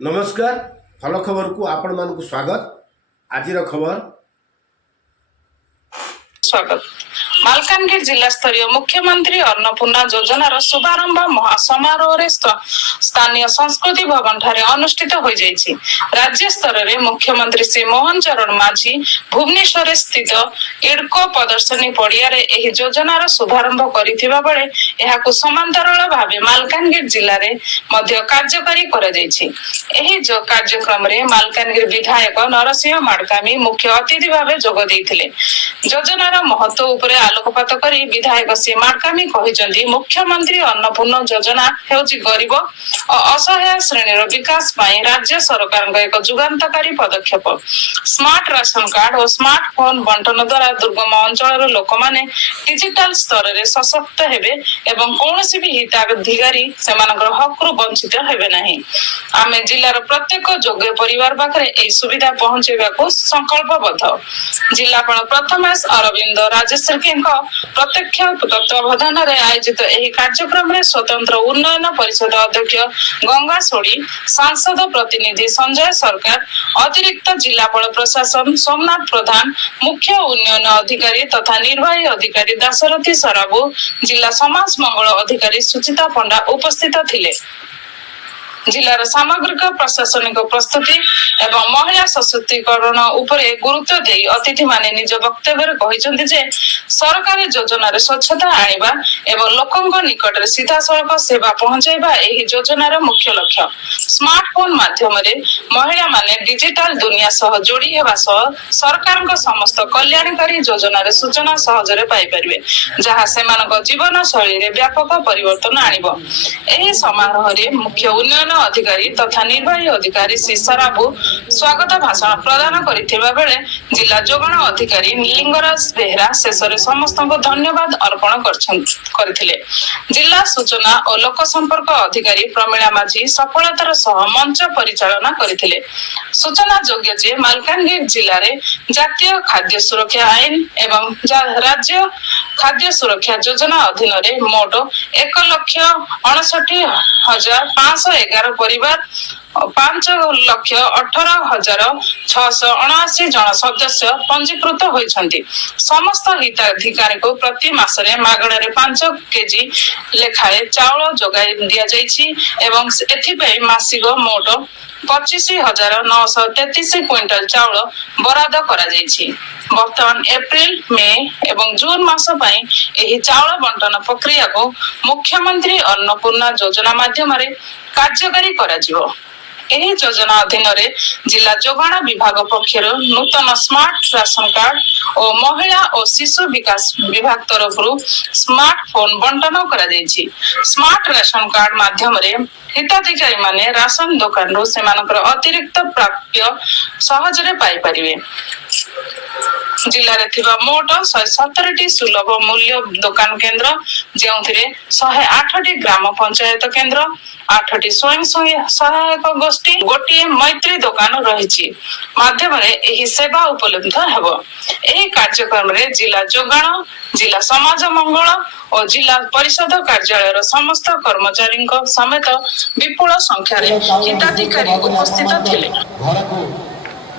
नमस्कार फल खबर को आपण मानक स्वागत। आज खबर स्वागत। मालकानगिरी जिला स्तरीय मुख्यमंत्री अन्नपूर्णा योजनार शुभारंभ महासमारोह स्थानीय संस्कृति भवन ठारे अनुष्ठित हो जाइछि। राज्य स्तर में मुख्यमंत्री श्री मोहन चरण माझी भुवनेश्वर स्थित इडको प्रदर्शनी पड़िया रे एही योजनार शुभारंभ करिथिबा बेले एहाकु समांतराल भाबे मालकानगिरी जिल्ला रे मध्य कार्यकारी करा जाइछि। एही जो कार्यक्रम रे मालकानगिरी विधायक नरसिंह माडकामी मुख्य अतिथि भाबे जोग दैथिले। योजनार महत्व उपरे आलोकपात करी विधायक श्री माडकामी कहिसंती मुख्यमंत्री अन्नपूर्णा योजना हेउछि गरीब और असहाय श्रेणीर विकास पाई राज्य सरकार एक जुगांतकारी पदक्षेप। स्मार्ट राशन कार्ड और स्मार्टफोन बंटन द्वारा दुर्गम अंचल लोक माने डिजिटल स्तर रे सशक्त हेबे एवं कोनोसी भी हिताधिकारी सेमानकर हकरू वंचित हेबे नाही। आमे जिल्लार प्रत्येक योग्य परिवार पाखरे एही सुविधा पहुंचेबाकू संकल्पबद्ध। जिल्लापाल प्रथमेश अरविंद राजश्री प्रत्यक्ष तत्वावधान आयोजित एही कार्यक्रम में स्वतंत्र उन्नयन परिषद अध्यक्ष गंगा सोड़ी, सांसद प्रतिनिधि संजय सरकार, अतिरिक्त जिलापाल प्रशासन सोमनाथ प्रधान, मुख्य उन्नयन अधिकारी तथा निर्वाही अधिकारी दाशरथी सराबू, जिला समाज मंगल अधिकारी सुचिता पंडा उपस्थित थिले। जिलार सामग्रिक प्रशासनिक प्रस्तुति एवं महिला सशक्तिकरण उपरे गुरुत्व दे अतिथि माने निज वक्तव्य कहिसंती जे सरकारी योजना रे स्वच्छता आनिबा एवं लोकंक निकट रे सीधा सड़क सेवा पहुंचाइबा एही योजनार मुख्य लक्ष्य। स्मार्टफोन माध्यम रे महिला माने डिजिटल दुनिया सह जोड़ी हेबा सह सरकारक समस्त कल्याणकारी योजना रे सूचना सहज रे पाई परिबे, जहा सेमानक जीवन शैली रे व्यापक परिवर्तन आनिबो। एही समारोह रे मुख्य उन्नयन अधिकारी तथा निर्वाही अधिकारी श्री सराबू स्वागत भाषण प्रदान करिथिबा बेले जिला जोगाण अधिकारी लिंगराज बेहरा शेष रे समस्त को धन्यवाद अर्पण करथिले। जिला सूचना और लोक संपर्क अधिकारी प्रमिला माझी सफलतार सह मंच परिचालना करथिले। सूचना योग्य जे मालकानगिरी जिल्ला रे जातीय खाद्य सुरक्षा आईन एवं राज्य खाद्य सुरक्षा योजना अधीन रे मोट 1,59,511 परिवार 5,18,679 जन सदस्य पंजीकृत होइछन्ति। समस्त हिताधिकारी को प्रति मासरे मागणारे 5 केजी लेखाए चाउल जोगाई दिया जाइछि एवं एथिपे मासिक मोट 25,933 क्विंटल चाउल बराद करा जाइछि। वर्तमान एप्रिल मई एवं जून मास पई एही चाउल बंटन प्रक्रिया को मुख्यमंत्री अन्नपूर्णा योजना माध्यम रे कार्यकारी करा जिवो। एही योजना अधीन रे जिला जोगाण विभाग पक्षर नूतन स्मार्ट राशन कार्ड और महिला और शिशु विकास विभाग तरफ स्मार्टफोन बंटन करा जाइछि। स्मार्ट राशन कार्ड माध्यम रे हिताधिकारी माने राशन दुकान रो सेमानकर अतिरिक्त प्राप्य सहज रे पाई परिबे। जिल्ला रे थिबा मोट 117 सुलभ मूल्य दुकान केंद्र जेउथिरे 108 ग्राम पंचायत केंद्र 8 स्वयं सहायक गोष्ठी गोटी मैत्री दुकान रहिछि माध्यम रे एही सेवा उपलब्ध हेबो। एही कार्यक्रम रे जिला जोगाण, जिला समाज मंगल और जिला परिषद कार्यालय रो समस्त कर्मचारी समेत विपुल संख्या रे हिताधिकारी उपस्थित थिले। घर को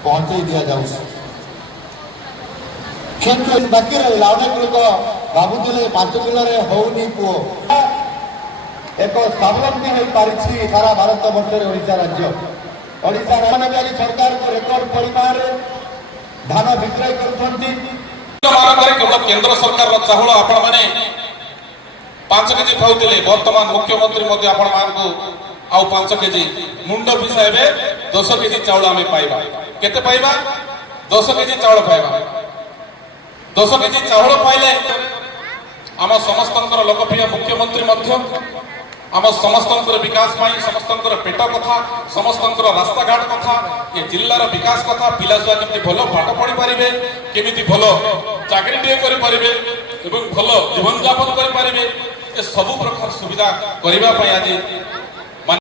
पहुंचाई दिया जाउछ। क्षेत्र बाकी रहिला अनेक लोक भाबुथिले 5 किलोरे होउनी पुओ एक स्वावलंबी हो पारिछि सारा भारत वर्ष ओडिशा राज्य। ओडिशा राजधानी सरकार को रेकर्ड परिमाण धान विक्रय करथंती। केवल केंद्र सरकार चाउल आपण माने 5 केजी पाउथिले, वर्तमान मुख्यमंत्री मध्ये आपण मान को आउ 5 केजी मुंड पिसाइबे 10 केजी चाउल आमे पाइबा। केते पाइबा? 10 केजी चाउल पाइबा। 10 केजी चाउल पाइले आम समस्तंकर लोकप्रिय मुख्यमंत्री मध्य आम समस्तंकर विकास पाई समस्तंकर पेट कथा समस्तंकर रास्ता घाट कथा ये जिल्लार विकास कथा पिला छुआ केमती भलो पाठ पढ़ी पारिबे, केमिति भलो चाकरी टे करि पारिबे एवं भलो जीवन यापन करि पारिबे, ए सब प्रकार सुविधा करिबा पई आज